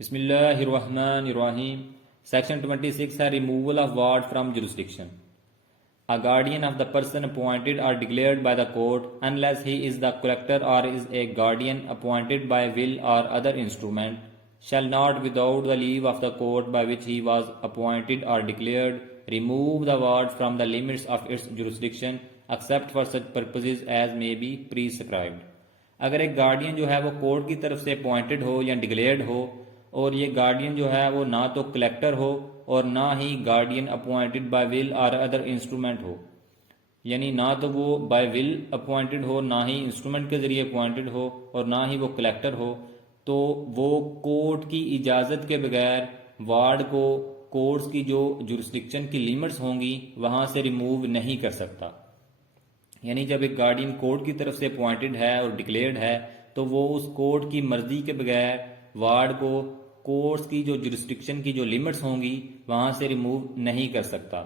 Bismillahirrahmanirrahim. Section 26 है removal of ward from jurisdiction. A guardian of the person appointed or declared by the court, unless he is the collector or is a guardian appointed by will or other instrument, shall not, without the leave of the court by which he was appointed or declared, remove the ward from the limits of its jurisdiction, except for such purposes as may be prescribed. अगर एक guardian जो है वो court की तरफ से appointed हो या डिक्लेयर्ड हो, और ये गार्डियन जो है वो ना तो कलेक्टर हो और ना ही गार्डियन अपॉइंटेड बाय विल और अदर इंस्ट्रूमेंट हो, यानी ना तो वो बाय विल अपॉइंटेड हो, ना ही इंस्ट्रूमेंट के जरिए अपॉइंटेड हो, और ना ही वो कलेक्टर हो, तो वो कोर्ट की इजाज़त के बगैर वार्ड को कोर्ट्स की जो जुरिस्डिक्शन की लिमिट्स होंगी वहां से रिमूव नहीं कर सकता। यानी जब एक गार्डियन कोर्ट की तरफ से अपॉइंटेड है और डिक्लेयर्ड है तो वो उस कोर्ट की मर्जी के बगैर वार्ड को कोर्ट्स की जो जुरिस्डिक्शन की जो लिमिट्स होंगी वहां से रिमूव नहीं कर सकता।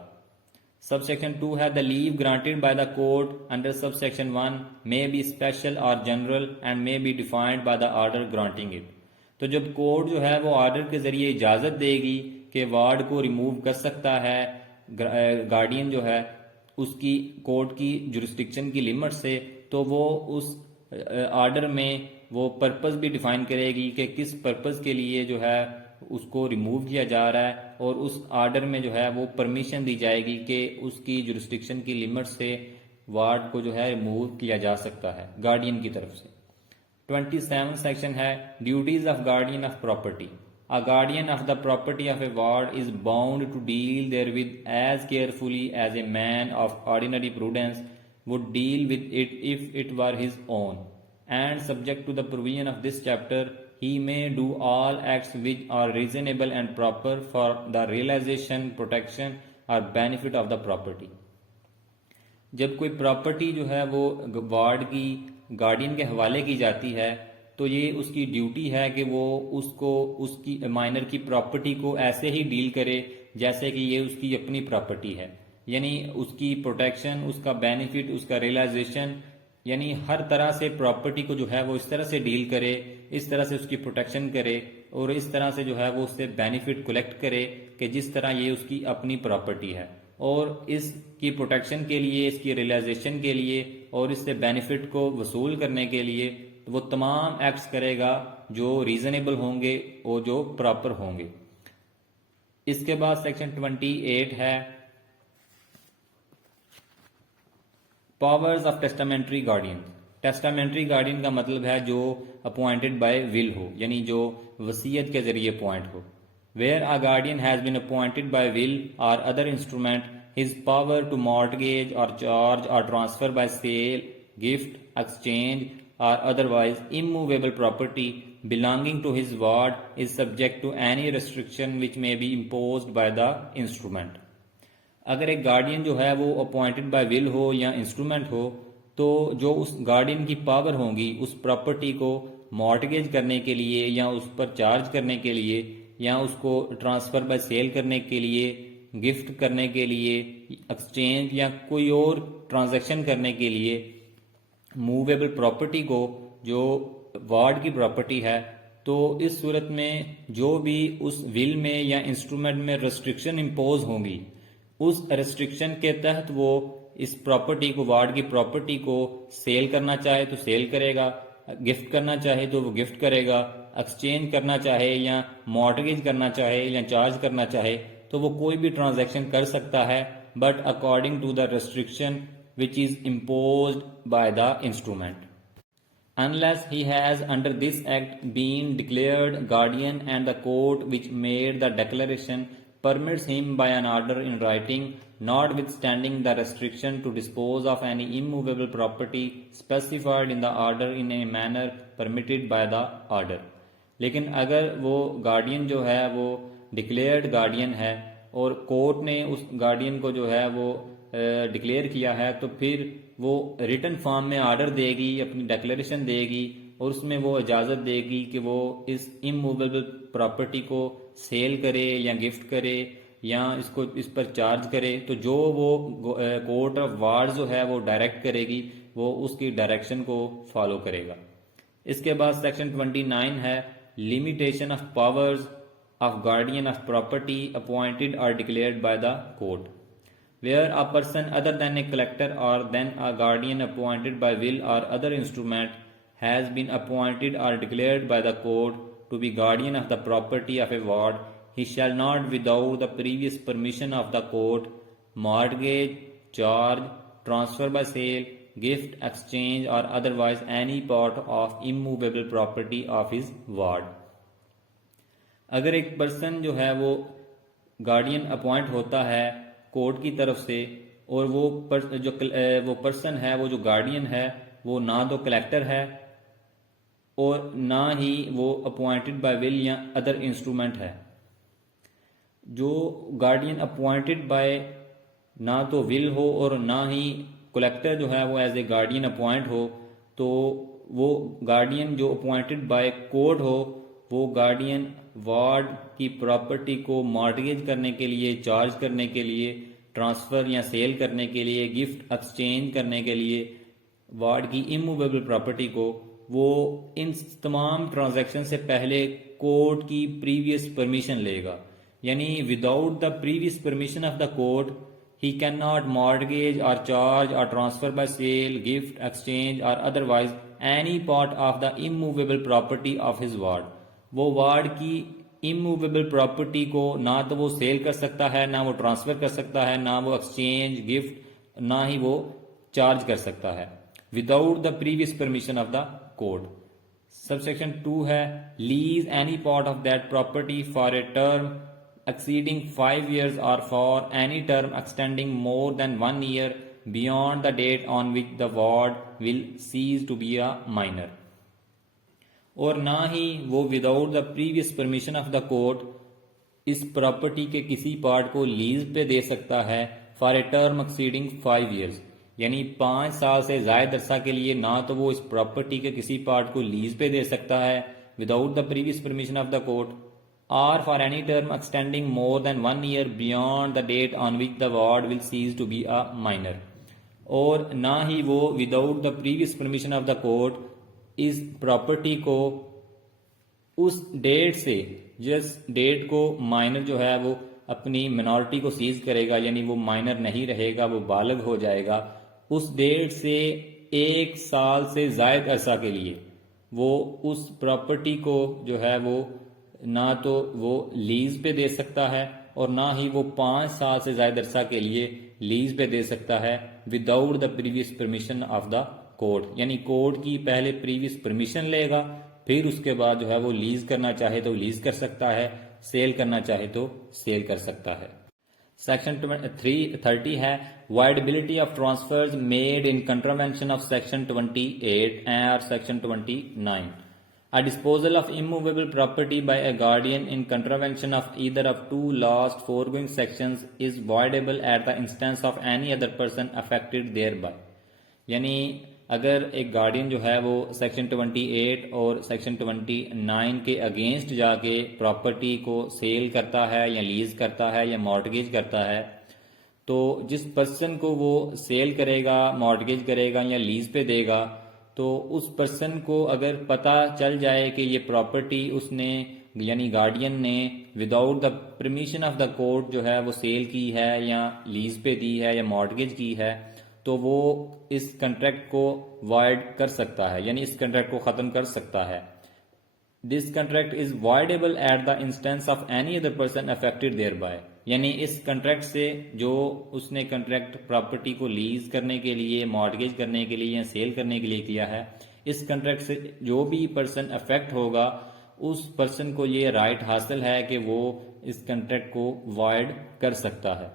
सबसेक्शन 2 है the leave granted by the court under subsection 1 may be special और general and may be defined by the order granting it. तो जब कोर्ट जो है वो ऑर्डर के जरिए इजाजत देगी कि वार्ड को रिमूव कर सकता है गार्डियन जो है उसकी कोर्ट की जुरिस्डिक्शन की लिमिट से, तो वो उस ऑर्डर में वो पर्पस भी डिफाइन करेगी कि किस पर्पस के लिए जो है उसको रिमूव किया जा रहा है, और उस ऑर्डर में जो है वो परमिशन दी जाएगी कि उसकी जुरिस्डिक्शन की लिमिट से वार्ड को जो है रिमूव किया जा सकता है गार्डियन की तरफ से। 27 सेक्शन है duties of guardian of property. A guardian of the property of a ward is bound to deal therewith as carefully as a man of ordinary prudence would deal with it if it were his own, and subject to the provision of this chapter, he may do all acts which are reasonable and proper for the realization, protection or benefit of the property. जब कोई property जो है वो ward की guardian के हवाले की जाती है तो ये उसकी ड्यूटी है कि वो उसको उसकी माइनर की प्रॉपर्टी को ऐसे ही डील करे जैसे कि ये उसकी अपनी प्रॉपर्टी है, यानी उसकी प्रोटेक्शन, उसका बेनिफिट, उसका रियलाइजेशन, यानी हर तरह से प्रॉपर्टी को जो है वो इस तरह से डील करे, इस तरह से उसकी प्रोटेक्शन करे और इस तरह से जो है वो उससे बेनिफिट कलेक्ट करे कि जिस तरह ये उसकी अपनी प्रॉपर्टी है, और इसकी प्रोटेक्शन के लिए, इसकी रियलाइजेशन के लिए और इससे बेनिफिट को वसूल करने के लिए तो वो तमाम एक्ट्स करेगा जो रीजनेबल होंगे और जो प्रॉपर होंगे। इसके बाद सेक्शन 28 है powers of testamentary guardian. Testamentary guardian का मतलब है जो अपॉइंटेड बाय विल हो, यानी जो वसीयत के जरिए अपॉइंट हो। Where a guardian has been appointed by will और other instrument, his power to mortgage और चार्ज और transfer by sale, gift, exchange or otherwise immovable property belonging to his ward is subject to any restriction which may be imposed by the instrument. अगर एक guardian जो है वो appointed by will हो या instrument हो तो जो उस गार्डियन की पावर होगी उस प्रॉपर्टी को मॉर्टगेज करने के लिए या उस पर चार्ज करने के लिए या उसको ट्रांसफर बाय सेल करने के लिए, गिफ्ट करने के लिए, एक्सचेंज या कोई और ट्रांजैक्शन करने के लिए मूवेबल प्रॉपर्टी को जो वार्ड की प्रॉपर्टी है, तो इस सूरत में जो भी उस विल में या इंस्ट्रूमेंट में रेस्ट्रिक्शन इम्पोज होंगी उस रेस्ट्रिक्शन के तहत वो इस प्रॉपर्टी को, वार्ड की प्रॉपर्टी को सेल करना चाहे तो सेल करेगा, गिफ्ट करना चाहे तो वो गिफ्ट करेगा, एक्सचेंज करना चाहे या मॉर्टगेज करना चाहे या चार्ज करना चाहे तो वो कोई भी ट्रांजैक्शन कर सकता है, but according to the restriction which is imposed by the instrument. Unless he has under this act been declared guardian and the court which made the declaration permits him by an order in writing, notwithstanding the restriction, to dispose of any immovable property specified in the order in a manner permitted by the order. लेकिन अगर वो guardian जो है वो declared guardian है और court ने उस गार्डियन को जो है वो डिक्लेयर किया है तो फिर वो रिटन फॉर्म में ऑर्डर देगी, अपनी डिक्लेरेशन देगी और उसमें वो इजाज़त देगी कि वो इस इमूवेबल प्रॉपर्टी को सेल करे या गिफ्ट करे या इसको इस पर चार्ज करे, तो जो वो कोर्ट ऑफ वार्ड जो है वो डायरेक्ट करेगी वो उसकी डायरेक्शन को फॉलो करेगा। इसके बाद सेक्शन 29 है limitation of powers of guardian of property appointed or declared by the court. Where a person other than a collector or than a guardian appointed by will or other instrument has been appointed or declared by the court to be guardian of the property of a ward, he shall not, without the previous permission of the court, mortgage, charge, transfer by sale, gift, exchange or otherwise any part of immovable property of his ward. अगर एक person जो है वो guardian appoint होता है court की तरफ से और वो पर्सन है, वो जो गार्डियन है, वो ना तो कलेक्टर है और ना ही वो अपॉइंटेड बाय विल या अदर इंस्ट्रूमेंट है। जो गार्डियन अपॉइंटेड बाय ना तो विल हो और ना ही कलेक्टर जो है वो एज ए गार्डियन अपॉइंट हो, तो वो गार्डियन जो अपॉइंटेड बाय कोर्ट हो, वो गार्डियन वार्ड की प्रॉपर्टी को मॉर्टगेज करने के लिए, चार्ज करने के लिए, ट्रांसफ़र या सेल करने के लिए, गिफ्ट एक्सचेंज करने के लिए वार्ड की इमूवेबल प्रॉपर्टी को वो इन तमाम ट्रांजैक्शन से पहले कोर्ट की प्रीवियस परमिशन लेगा। यानी without the previous permission of the court he cannot mortgage or charge or transfer by sale, gift, exchange or otherwise any part of the immovable property of his ward. वो ward की immovable property को ना तो वो cell कर सकता है, ना वो ट्रांसफर कर सकता है, ना वो एक्सचेंज, गिफ्ट, ना ही वो चार्ज कर सकता है without the previous permission of the court. Subsection 2 है lease any part of that property for a term exceeding 5 years or for any term extending more than 1 year beyond the date on which the ward will cease to be a minor. और ना ही वो without the previous permission of the court इस property के किसी part को lease पे दे सकता है for a term exceeding 5 years, यानी 5 साल से ज्यादा अरसा के लिए ना तो वो इस प्रॉपर्टी के किसी पार्ट को लीज पे दे सकता है without the previous permission of the court, or for any term extending more than 1 year beyond the date on which the ward will cease to be a minor. और ना ही वो without the previous permission of the court इस property को उस date से, जिस date को minor जो है वो अपनी मिनॉरिटी को सीज करेगा, यानी वो माइनर नहीं रहेगा, वो बालग हो जाएगा, उस डेट से 1 साल से ज्यादा अरसा के लिए वो उस प्रॉपर्टी को जो है वो ना तो वो लीज पे दे सकता है और ना ही वो 5 साल से ज्यादा अरसा के लिए लीज पे दे सकता है without the previous permission of the court. यानी कोर्ट की पहले प्रीवियस परमिशन लेगा, फिर उसके बाद जो है वो लीज करना चाहे तो लीज कर सकता है, सेल करना चाहे तो सेल कर सकता है। सेक्शन 330 है voidability of transfers made in contravention of section 28 और section 29। A disposal of immovable property by a guardian in contravention of either of 2 last foregoing sections is voidable at the instance of any other person affected thereby। यानी अगर एक guardian जो है वो section 28 और section 29 के against जाके property को सेल करता है या लीज करता है या मॉर्टगेज करता है, तो जिस पर्सन को वो सेल करेगा, मॉर्टगेज करेगा या लीज पे देगा, तो उस पर्सन को अगर पता चल जाए कि ये प्रॉपर्टी उसने यानी गार्डियन ने without the permission of the court जो है वो सेल की है या लीज पे दी है या मॉर्टगेज की है, तो वो इस कॉन्ट्रैक्ट को वॉइड कर सकता है, यानी इस कॉन्ट्रैक्ट को खत्म कर सकता है। This contract is voidable at the instance of any other person affected thereby. यानी इस कॉन्ट्रैक्ट से जो उसने कॉन्ट्रैक्ट प्रॉपर्टी को लीज करने के लिए, मॉर्टगेज करने के लिए या सेल करने के लिए किया है, इस कॉन्ट्रैक्ट से जो भी पर्सन अफेक्ट होगा उस पर्सन को ये राइट हासिल है कि वो इस कॉन्ट्रैक्ट को वॉइड कर सकता है।